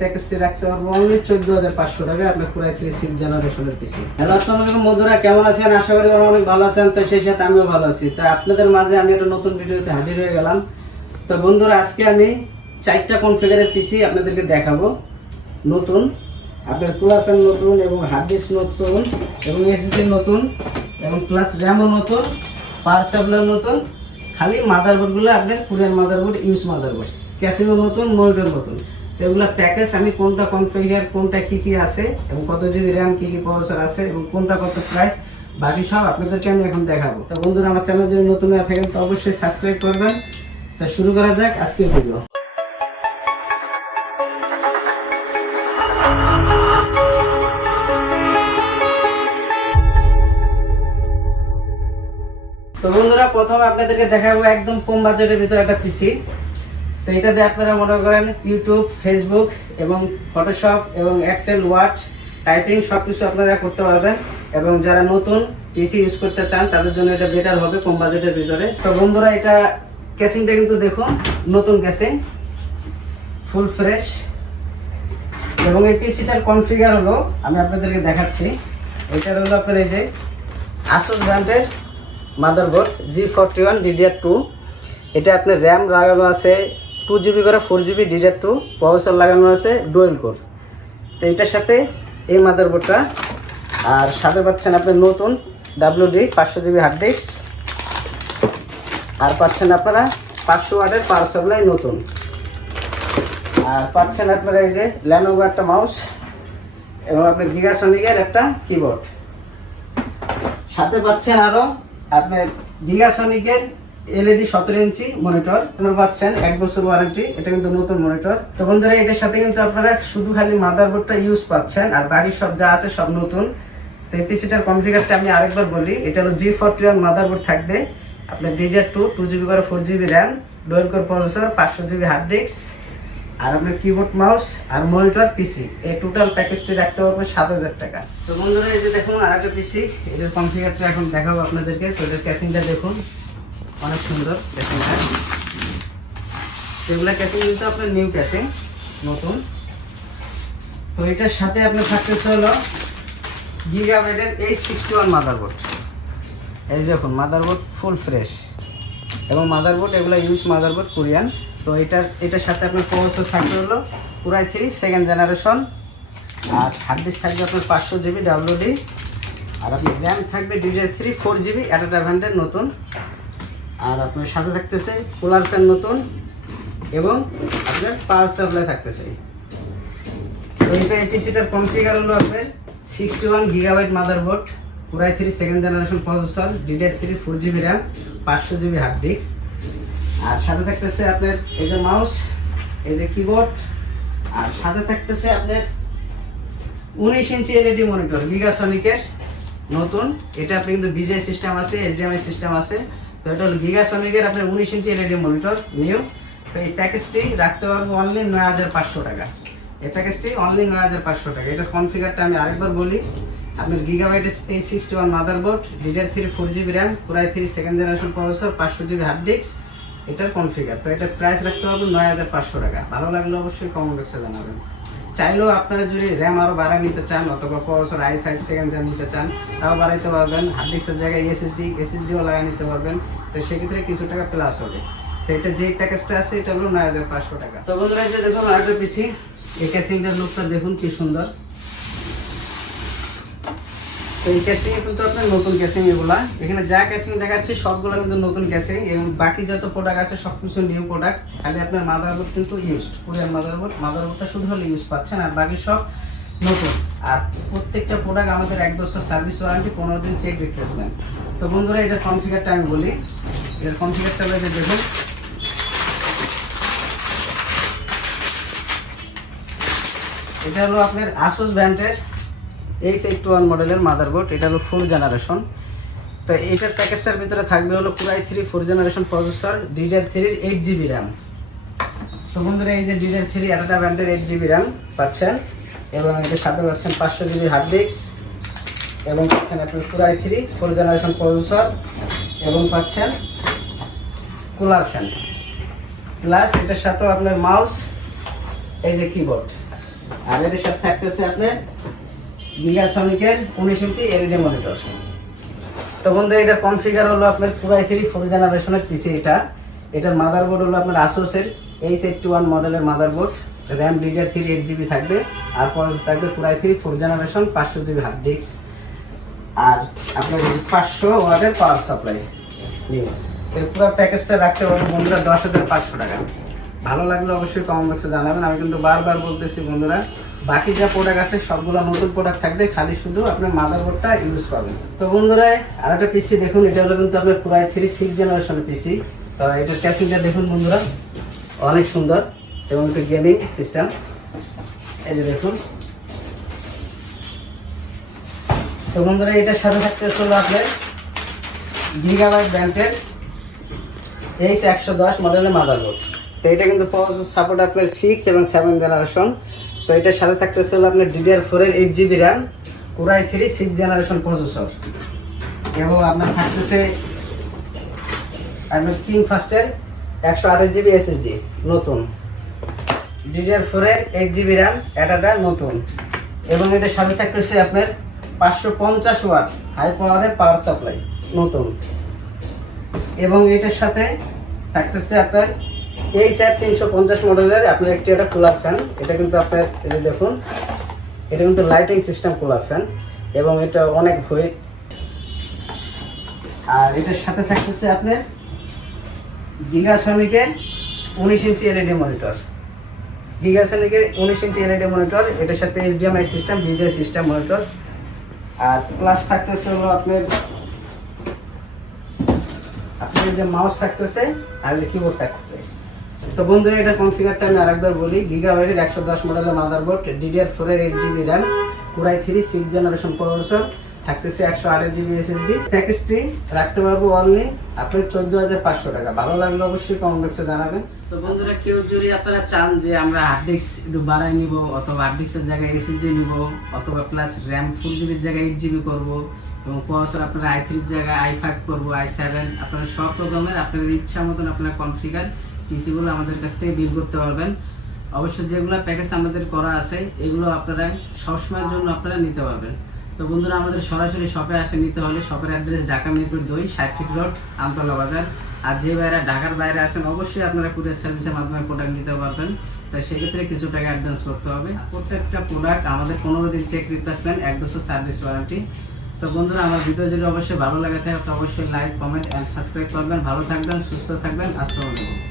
প্যাকেজটি হাজার পাঁচশো টাকা আপনার পুরো সিক্স কেমন আছেন? আশা করি অনেক ভালো আছেন। সেই সাথে আমিও ভালো আছি। তা আপনাদের মাঝে আমি একটা নতুন হাজির হয়ে গেলাম। বন্ধুরা, আজকে আমি পিসি আপনাদেরকে দেখাবো। নতুন, আপনার কুলার ফ্যান নতুন এবং হার্ড ডিস্ক নতুন এবং এসএসডি নতুন এবং প্লাস র্যামও নতুন পাওয়ার নতুন। খালি মাদারবোর্ডগুলো আপনার কোরিয়ান মাদারবোর্ড ইউজ মাদারবোর্ড ক্যাসিনো নতুন নতুন। তো এগুলো প্যাকেজ আমি কোনটা কনফিগার কোনটা কি কি আছে, এবং কত জিবি র্যাম কি কি প্রসেসর আছে, এবং কোনটা কত প্রাইস বাকি সব আপনাদেরকে আমি এখন দেখাবো। তো বন্ধুরা, আমার চ্যানেল যদি নতুন হয়ে থাকেন, তো অবশ্যই সাবস্ক্রাইব করবেন। তো শুরু করা যাক আজকের ভিডিও তো বন্ধুরা, প্রথমে আপনাদেরকে দেখাবো একদম কম বাজেটের ভিতরে একটা পিসি তো এটাতে আপনারা মনে করেন ইউটিউব ফেসবুক এবং ফটোশপ এবং এক্সেল ওয়ার্ড টাইপিং সব কিছু আপনারা করতে পারবেন। এবং যারা নতুন পিসি ইউজ করতে চান, তাদের জন্য এটা বেটার হবে কম বাজেটের ভিতরে। তো বন্ধুরা, এটা ক্যাসিংটা কিন্তু দেখুন, নতুন ক্যাসিং ফুল ফ্রেশ এবং এই পিসিটার কনফিগার হলো, আমি আপনাদেরকে দেখাচ্ছি। এটার হলো আপনার এই যে আসুস ব্র্যান্ডের motherboard G forty one DDR two এটা আপনার র্যাম লাগানো আছে টু জিবি করে four GB DDR two processor লাগানো আছে ডুয়েল কোর তো এটার সাথে এই মাদারবোর্ডটা আর সাথে পাচ্ছেন আপনার নতুন ডাব্লিউ ডি পাঁচশো জিবি হার্ড ডিস্ক আর পাচ্ছেন আপনারা পাঁচশো ওয়াটের পাওয়ার সাপ্লাই নতুন। আর পাচ্ছেন আপনারা এই যে ল্যানোভো একটা মাউস এবং আপনার গিগাসনিকের একটা কিবোর্ড সাথে পাচ্ছেন আরও আপনার গিগাসনিকের এলইডি সতেরো ইঞ্চি মনিটর আপনারা পাচ্ছেন এক বছর ওয়ারেন্টি এটা কিন্তু নতুন মনিটর তো বন্ধুরা, এটার সাথে কিন্তু আপনারা শুধু খালি মাদারবোর্ডটা ইউজ পাচ্ছেন, আর বাকি সব যা আছে সব নতুন। তো এই পিসিটার কনফিগারটা আমি আরেকবার বলি, এটা হলো জি ফোরটি ওয়ান মাদারবোর্ড থাকবে। আপনার ডিডিআর টু টু জিবি করে four GB RAM dual core processor পাঁচশো জিবি হার্ড ডিস্ক আর আপনার কিবোর্ড মাউস আর মনিটর পিসি এই টোটাল প্যাকেজটি রাখতে পারবে সাত হাজার টাকা। তো বন্ধুরা, এই যে দেখুন আর একটা পিসি এটার কনফিগারটা এখন দেখাবো আপনাদেরকে। তো এটার ক্যাসিংটা দেখুন। অনেক সুন্দর ক্যাসিংটা এগুলা ক্যাসিং কিন্তু আপনার নিউ ক্যাসিং নতুন। তো এটার সাথে আপনার থাকতেছে হলো গিগাবাইটের এইচ সিক্সটি ওয়ান মাদারবোর্ড এই দেখুন মাদারবোর্ড ফুল ফ্রেশ এবং মাদারবোর্ড এগুলো ইউজ মাদারবোর্ড কোরিয়ান তো এটার এটার সাথে আপনার প্রসেসর থাকবে হলো পুরাই থ্রি সেকেন্ড জেনারেশন আর হার্ড ডিস্ক থাকবে আপনার পাঁচশো জিবি ডাব্লিউডি আর আপনার র্যাম থাকবে ডিডিআর থ্রি ফোর জিবি অ্যাটাটা ভ্যান্ডের নতুন। আর আপনার সাথে থাকতেছে কুলার ফ্যান নতুন এবং আপনার পাওয়ার সাপ্লাই থাকতেছে। তো এটা এটিসিটার কনফিগার হলো আপনার সিক্সটি ওয়ান গিগাবাইট মাদারবোর্ড পুরাই three second generation processor DDR three four GB RAM পাঁচশো জিবি হার্ড ডিস্ক আর সাথে থাকতেছে আপনার এই যে মাউস এই যে কিবোর্ড আর সাথে থাকতেছে আপনার উনিশ ইঞ্চি এলইডি মনিটর গিগাসনিকের নতুন। এটা আপনি কিন্তু বিজে সিস্টেম আছে এইচডিএমআই সিস্টেম আছে। তো এটা হলো গিগাসনিকের আপনার উনিশ ইঞ্চি এলইডি মনিটর, নিউ। তো এই প্যাকেজটি রাখতে পারব অনলি নয় হাজার পাঁচশো টাকা। এই প্যাকেজটি অনলি নয় হাজার পাঁচশো টাকা। এটার কনফিগারটা আমি আরেকবার বলি। আপনার গিগাবাইট এই sixty one motherboard DDR three four GB RAM পুরাই থ্রি সেকেন্ড জেনারেশন প্রসেসর পাঁচশো জিবি হার্ড ডিস্ক এটার কনফিগার তো এটার প্রাইস রাখতে হবে নয় হাজার পাঁচশো টাকা। ভালো লাগলে অবশ্যই কমেন্ট বক্সে জানাবেন। চাইলেও আপনারা যদি র্যাম আরও বাড়ায় নিতে চান অথবা processor I five second RAM নিতে চান তাও বাড়াইতে পারবেন। হার্ড ডিস্কের জায়গায় এসএসডি এসএসডিও লাগা নিতে পারবেন। তো সেক্ষেত্রে কিছু টাকা প্লাস হবে। তো এটা যে প্যাকেজটা আছে এটা হলো নয় হাজার পাঁচশো টাকা। তো বন্ধুরা যে দেখুন আরেকটা পিসি এই ক্যাসিংটার লুকটা দেখুন কি সুন্দর। তো এই ক্যাসিং কিন্তু আপনার নতুন ক্যাসিং এগুলা। এখানে যা ক্যাসিং দেখাচ্ছে, সবগুলো কিন্তু নতুন ক্যাসিং এবং বাকি যত প্রোডাক্ট আছে সব কিছু নিউ প্রোডাক্ট খালি আপনার মাদারবোর্ড কিন্তু ইউজ কোরিয়ান মাদারবোর্ড মাদারবোর্ডটা শুধু হলে ইউজ পাচ্ছেন আর বাকি সব নতুন। আর প্রত্যেকটা প্রোডাক্ট আমাদের এক বছর সার্ভিস ওয়ারেন্টি পনেরো দিন চেক রিপ্লেসমেন্ট তো বন্ধুরা, এটার কনফিগারটা আমি বলি। এটার কনফিগারটা যে দেখুন। এটা হলো আপনার আসুস ব্র্যান্ডের এইচ এইট ওয়ান মডেলের মাদারবোর্ড এটা হলো ফোর জেনারেশন তো এটার প্যাকেজটার ভিতরে থাকবে হলো core i three four generation processor ডিডার থ্রির এইট জিবি র্যাম তো বন্ধুরা, এই যে ডিডার থ্রি আটাটা ব্র্যান্ডের এইট জিবি র্যাম পাচ্ছেন, এবং এটার সাথে পাচ্ছেন পাঁচশো জিবি হার্ড ডিস্ক এবং পাচ্ছেন আপনার core i three four generation processor এবং পাচ্ছেন কুলার ফ্যান প্লাস এটার সাথেও আপনার মাউস এই যে কিবোর্ড আর এর সাথে থাকতেছে আপনার গিগাসনিকের উনিশ ইঞ্চি এলইডি মনিটর তো বন্ধু, এটা কনফিগার হলো আপনার পুরাই থ্রি ফোর জেনারেশনের পিসি এটা। এটার মাদারবোর্ড হলো আপনার আসোসের এইচ এইট টু ওয়ান মডেলের motherboard RAM desire three eight GB থাকবে। আর পরে থাকবে পুরাই থ্রি ফোর জেনারেশন পাঁচশো জিবি হার্ড ডিস্ক আর আপনার পাঁচশো ওয়াটের পাওয়ার সাপ্লাই এই পুরো প্যাকেজটা রাখতে পারব বন্ধুরা দশ হাজার পাঁচশো টাকা। ভালো লাগলে অবশ্যই কমেন্ট বক্সে জানাবেন। আমি কিন্তু বারবার বলতেছি বন্ধুরা বাকি যা প্রোডাক্ট আছে, সবগুলো নতুন প্রোডাক্ট থাকবে, খালি শুধু আপনার মাদারবোর্ডটা ইউজ পাবেন। তো বন্ধুরা আর একটা পিসি দেখুন, এটা হলো কিন্তু আপনার পুরাই থ্রি সিক্স জেনারেশন পিসি তো এটার ক্যাসিংটা দেখুন বন্ধুরা, অনেক সুন্দর এবং একটা গেমিং সিস্টেম এই যে দেখুন। তো বন্ধুরা, এটার সাথে থাকতে হলো আপনার গিগাবাইট ব্র্যান্ডের এইচ একশো দশ মডেলের মাদারবোর্ড তো এটা কিন্তু সাপোর্ট আপনার সিক্স এবং সেভেন জেনারেশন তো এটার সাথে থাকতেছে হলো আপনার ডিডিআর ফোরের eight GB RAM core i three six generation processor এবং আপনার থাকতেছে আপনার কিং ফার্স্টের একশো আঠাশ জিবি এসএসডি নতুন। ডিডিআর ফোরের এইট জিবি র্যাম এটাটা নতুন। এবং এটার সাথে থাকতেছে আপনার পাঁচশো পঞ্চাশ ওয়াট হাই পাওয়ারের পাওয়ার সাপ্লাই নতুন। এবং এটার সাথে থাকতেছে আপনার এই স্যার তিনশো পঞ্চাশ মডেলের আপনার একটি একটা কুলার ফ্যান এটা কিন্তু আপনার, এই যে দেখুন, এটা কিন্তু লাইটিং সিস্টেম কুলার ফ্যান এবং এটা অনেক ওয়েট আর এটার সাথে থাকতেছে আপনার গিগাসনিকের উনিশ ইঞ্চি এলইডি মনিটর গিগাসনিকের উনিশ ইঞ্চি এলইডি মনিটর এটার সাথে HDMI system VGA system monitor আর প্লাস থাকতেছে হলো আপনার আপনার যে মাউস থাকতেছে আর কিবোর্ড থাকতেছে। তো বন্ধুরা এটা কনফিগারটা আমি আরেকবার বলি? গিগাবাইটের একশো দশ মডেলের মাদারবোর্ড ডিডিআর ফোরের eight GB RAM core i three six generation processor থাকতেছে একশো আঠাশ জিবি এসএসডি প্যাকেজটি রাখতে পারব অনলি আপনার চোদ্দ হাজার পাঁচশো টাকা। ভালো লাগলে অবশ্যই কমেন্ট বক্সে জানাবেন। তো বন্ধুরা, কেউ যদি আপনারা চান যে আমরা হার্ড ডিস্ক একটু বাড়াই নিব, অথবা হার্ড ডিস্কের জায়গায় এসএসডি নিব, অথবা প্লাস র্যাম ফোর জিবির জায়গায় এইট জিবি করব, এবং প্রসেসর আপনারা আই থ্রির জায়গায় আই ফাইভ করব আই সেভেন আপনারা সব রকমের আপনাদের ইচ্ছা মতন আপনারা কনফিগার পিসিগুলো আমাদের কাছ থেকে ডিল করতে পারবেন। অবশ্য যেগুলো প্যাকেজ আমাদের করা আছে, এগুলো আপনারা সবসময়ের জন্য আপনারা নিতে পারবেন। তো বন্ধুরা, আমাদের সরাসরি শপে আসে নিতে হলে শপের অ্যাড্রেস ঢাকা মিরপুর দুই ফিট রোড, আমতলা বাজার। আর যে বাইরে ঢাকার বাইরে আছেন, অবশ্যই আপনারা কুরিয়ার সার্ভিসের মাধ্যমে প্রোডাক্ট নিতে পারবেন। তাই সেক্ষেত্রে কিছু টাকা অ্যাডভান্স করতে হবে। প্রত্যেকটা প্রোডাক্ট আমাদের পনেরো দিন চেক রিপ্লেসমেন্ট এক বছর সার্ভিস ওয়ারেন্টি তো বন্ধুরা, আমার ভিডিও যদি অবশ্যই ভালো লাগে থাকে, তো অবশ্যই লাইক কমেন্ট অ্যান্ড সাবস্ক্রাইব করবেন। ভালো থাকবেন, সুস্থ থাকবেন। আসসালামু আলাইকুম।